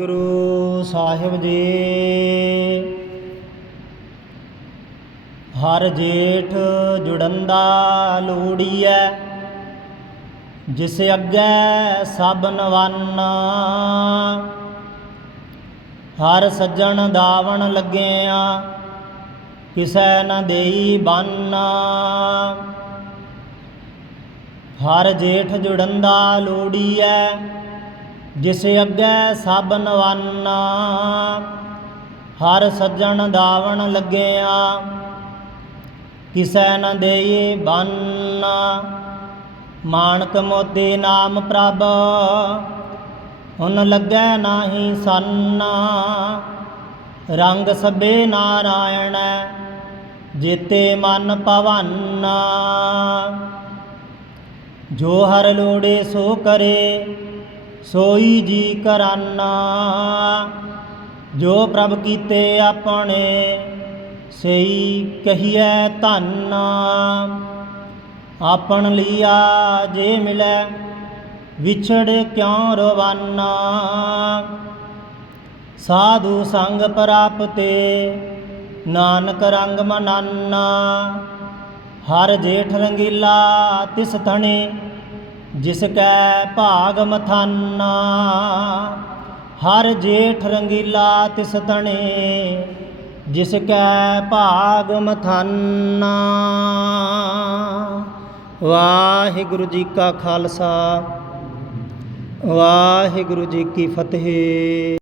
ਗੁਰੂ ਸਾਹਿਬ ਜੀ। ਹਰ ਜੇਠ ਜੁੜੰਦਾ ਲੋੜੀਐ, ਜਿਸ ਅੱਗੇ ਸਭ ਨਵਾਨਾ। ਹਰ ਸੱਜਣ ਦਾਵਣ ਲੱਗਿਆ, ਕਿਸੈ ਨ ਦੇਈ ਬੰਨਾ। ਹਰ ਜੇਠ ਜੁੜਨ ਦਾ ਲੋੜੀਐ ਜਿਸ ਅੱਗੇ ਸਭ ਨਵਾਨਾ ਹਰ ਸੱਜਣ ਦਾਵਣ ਲੱਗਿਆ। ਕਿਸੈ ਨ ਦੇਈ ਬੰਨਾ, ਮਾਣਕ ਮੋਤੀ ਨਾਮ ਪ੍ਰਭ ਹੁਨ ਲੱਗੈ ਨਾਹੀ ਸੰਨਾ। ਰੰਗ ਸਭੇ ਨਾਰਾਇਣ, ਜੇਤੇ ਮਨ ਭਵੰਨਾ ਜੋ ਹਰ ਲੋੜੇ ਸੋ ਕਰੇ ਸੋਈ ਜੀ ਕਰਾਨਾ। ਜੋ ਪ੍ਰਭ ਕੀਤੇ ਆਪਣੇ, ਸਈ ਕਹੀਐ ਧੰਨਾ। ਆਪਣ ਲੀਆ ਜੇ ਮਿਲੈ, ਵਿਛੜ ਕਿਉ ਰਵਾਨਾ? ਸਾਧੂ ਸੰਗ ਪ੍ਰਾਪਤੇ, ਨਾਨਕ ਰੰਗ ਮਨਾਨਾ। ਹਰ ਜੇਠ ਰੰਗੀਲਾ ਤਿਸ ਥਣੇ ਜਿਸ ਕੈ ਭਾਗ ਮਥਾਨਾ, ਹਰ ਜੇਠ ਰੰਗੀਲਾ ਤਿਸ ਥਣੇ ਜਿਸ ਕੈ ਭਾਗ ਮਥਾਨਾ। ਵਾਹਿਗੁਰੂ ਜੀ ਕਾ ਖਾਲਸਾ, ਵਾਹਿਗੁਰੂ ਜੀ ਕੀ ਫਤਿਹ।